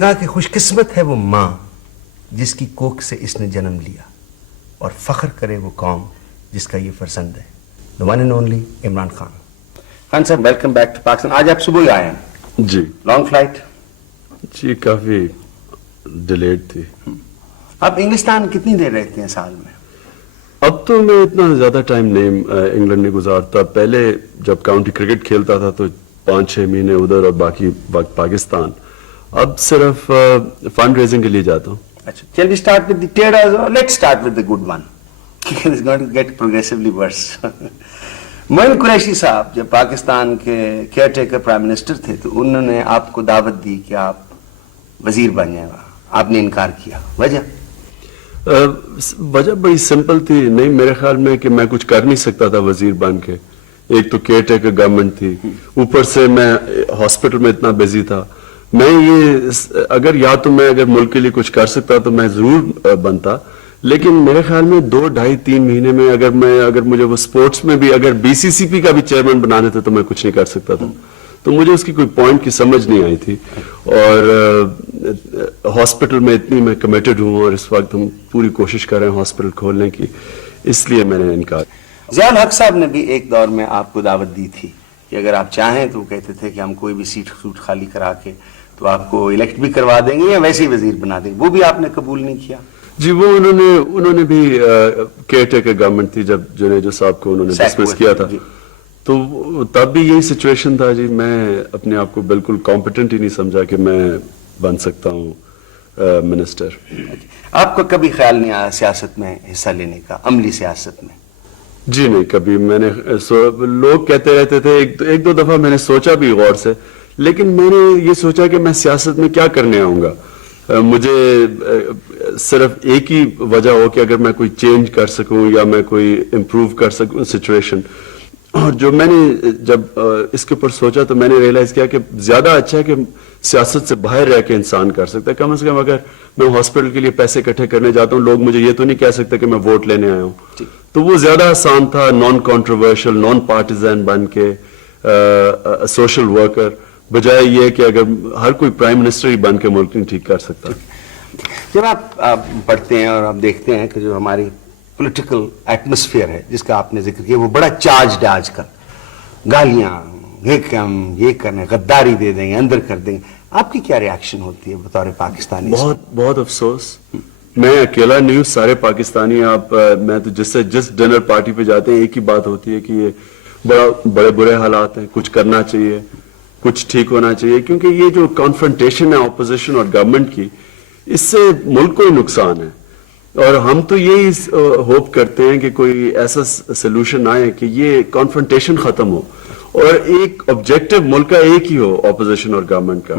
کہا کہ خوش قسمت ہے وہ ماں جس کی کوکھ سے اس نے جنم لیا اور فخر کرے وہ قوم جس کا یہ فرزند ہے. The one and only Imran Khan. Khan صاحب ویلکم بیک ٹو پاکستان. آج آپ صبح ہی آئے ہیں جی. Long flight? جی کافی ڈیلیڈ تھی. آپ انگلستان کتنی دیر رہتے ہیں سال میں؟ اب تو میں اتنا زیادہ ٹائم نہیں انگلینڈ میں گزارتا. پہلے جب کاؤنٹی کرکٹ کھیلتا تھا تو 5-6 مہینے ادھر اور باقی وقت پاکستان. اب صرف فنڈ ریزنگ کے لیے جاتا ہوں. اچھا, shall we start with the tears or let's start with the good one? It's going to get progressively worse. معین قریشی صاحب جب پاکستان کے کیئر ٹیکر پرائم منسٹر تھے تو انہوں نے آپ کو دعوت دی کہ آپ وزیر بن جائیں. آپ نے انکار کیا. وجہ بڑی سمپل تھی. نہیں, میرے خیال میں کہ میں کچھ کر نہیں سکتا تھا وزیر بن کے. ایک تو کیئر ٹیکر گورنمنٹ تھی, اوپر سے میں ہاسپٹل میں اتنا بزی تھا. میں یہ اگر ملک کے لیے کچھ کر سکتا تو میں ضرور بنتا, لیکن میرے خیال میں 2-2.5-3 مہینے میں اگر مجھے وہ سپورٹس میں بھی اگر BCCP کا بھی چیئرمین بنانے تھے تو میں کچھ نہیں کر سکتا تھا. تو مجھے اس کی کوئی پوائنٹ کی سمجھ نہیں آئی تھی. اور ہاسپٹل میں اتنی میں کمیٹڈ ہوں اور اس وقت ہم پوری کوشش کر رہے ہیں ہاسپٹل کھولنے کی, اس لیے میں نے انکار. ضیاء الحق صاحب نے بھی ایک دور میں آپ کو دعوت دی تھی کہ اگر آپ چاہیں تو کہتے تھے کہ ہم کوئی بھی سیٹ خالی کرا کے تو آپ کو الیکٹ بھی کروا دیں گے یا ویسے ہی وزیر بنا دیں گے. وہ بھی آپ نے قبول نہیں کیا. جی, وہ انہوں نے بھی کیئر ٹیکر گورنمنٹ تھی جب جنیجو صاحب کو انہوں نے ڈسمس کیا تھا, تو تب بھی یہی سچویشن تھا. جی, میں اپنے آپ کو بالکل کمپیٹنٹ ہی نہیں سمجھا کہ میں بن سکتا ہوں منسٹر. آپ کو کبھی خیال نہیں آیا سیاست میں حصہ لینے کا, عملی سیاست میں؟ جی نہیں, کبھی. میں نے لوگ کہتے رہتے تھے, ایک دو دفعہ میں نے سوچا بھی غور سے, لیکن میں نے یہ سوچا کہ میں سیاست میں کیا کرنے آؤں گا. مجھے صرف ایک ہی وجہ ہو کہ اگر میں کوئی چینج کر سکوں یا میں کوئی امپروو کر سکوں سچویشن. اور جو میں نے جب اس کے اوپر سوچا تو میں نے ریئلائز کیا کہ زیادہ اچھا ہے کہ سیاست سے باہر رہ کے انسان کر سکتا ہے. کم از کم اگر میں ہاسپٹل کے لیے پیسے اکٹھے کرنے جاتا ہوں, لوگ مجھے یہ تو نہیں کہہ سکتے کہ میں ووٹ لینے آیا ہوں. تو وہ زیادہ آسان تھا, نان کانٹروورشل, نان پارٹیزن بن کے سوشل ورکر, بجائے یہ کہ اگر ہر کوئی پرائم منسٹر ہی بن کے ملک نہیں ٹھیک کر سکتا. جب آپ پڑھتے ہیں اور آپ دیکھتے ہیں کہ جو ہماری پولیٹیکل ایٹماسفیئر ہے جس کا آپ نے ذکر کیا وہ بڑا چارجڈ ہے آج کل, گالیاں, یہ کرنے, غداری دے دیں گے, اندر کر دیں گے, آپ کی کیا ریاکشن ہوتی ہے بطور پاکستانی؟ بہت افسوس. میں اکیلا نہیں ہوں, سارے پاکستانی. میں تو جس ڈنر پارٹی پہ جاتے ہیں ایک ہی بات ہوتی ہے کہ یہ بڑے برے حالات ہیں, کچھ کرنا چاہیے, کچھ ٹھیک ہونا چاہیے. کیونکہ یہ جو کانفرنٹیشن ہے اپوزیشن اور گورنمنٹ کی, اس سے ملک کو ہی نقصان ہے. اور ہم تو یہی ہوپ کرتے ہیں کہ کوئی ایسا سلوشن آئے کہ یہ کانفرنٹیشن ختم ہو اور ایک آبجیکٹو ملک کا ایک ہی ہو, اپوزیشن اور گورنمنٹ کا.